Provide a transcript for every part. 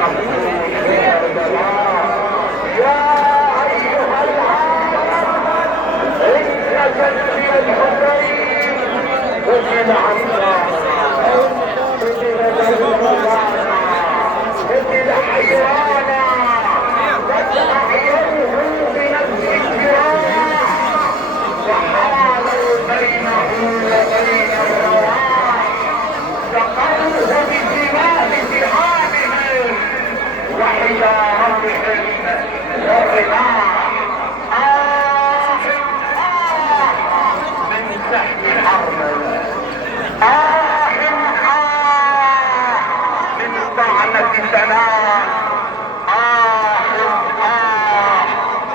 المقتول في كربلاء. يا ايها العالم ان جدي الحسين قتل عمران، قتل بالقربان، قتل حيوانا، قد احيوه بنفس الجراح وحالوا بينه وبين الرواح، سقوه بدماء سحابهم وحجارتهم والرماح. من تحت الارض، من طعنة سنان،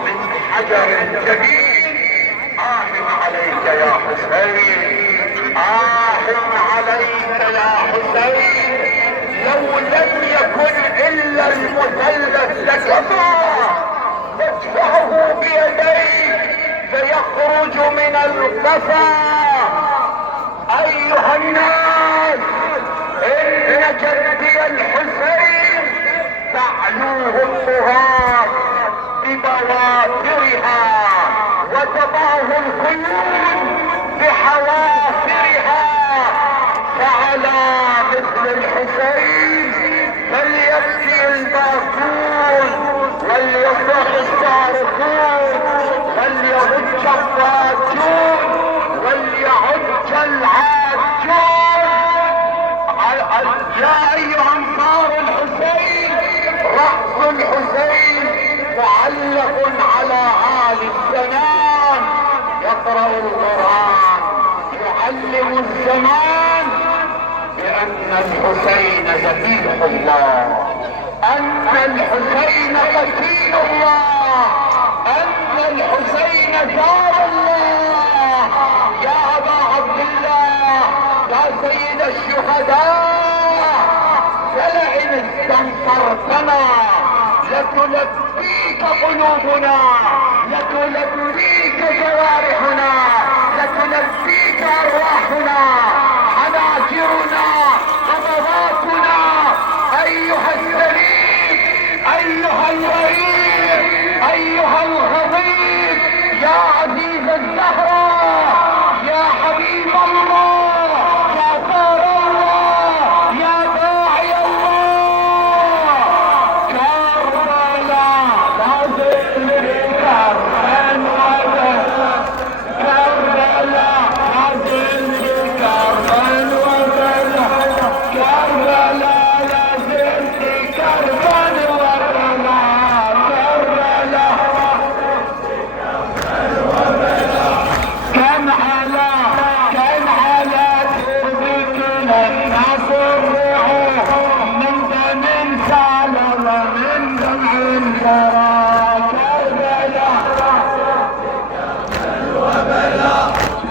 من حجر جديد. عليك يا حسين، عليك يا حسين. لو لم يكن الا المثلث لكفى، فادفعه بيديك فيخرج من القفا. ايها الناس، ان جدي الحسين تعلوه الطغاة ببوافرها وتضعه الخيول بحوافرها، فعلى مثل الحسين فليبكي الباكون وليصرخ الصارخون وليضج الضاجون وليعج العاجون. يا ايها انصار الحسين، رأس الحسين معلق على عالي السنام، يقرأ القرآن، يعلم الزمان بأن الحسين ذبيح الله، أن الحسين قتيل الله، أن الحسين ثار الله. يا أبا عبد الله، يا سيد الشهداء، فلئن استنصرتنا لتلبيك قلوبنا، لتلبيك جوارحنا، لتلبيك ارواحنا، حناجرنا، قبضاتنا. ايها السليم، ايها الغريب، ايها الغضيب، يا عزيز الزهراء، يا حبيب الله، يا ثار الله، يا داعي الله. كربلاء لازم كربلاء، كربلاء لازم كربلاء، كربلاء لازم كربلاء، كم على تربك الناس الرعوع من دم سالم من دمع الجرى.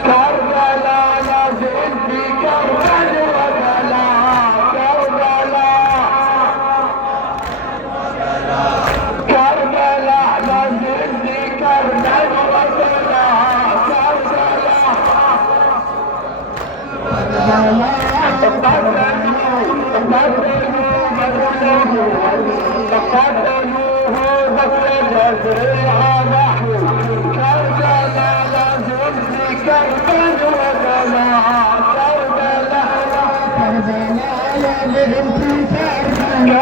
كربلاء لازم في كربلاء وبلاء، كربلاء لازم في كربلاء وبلاء. كربلاء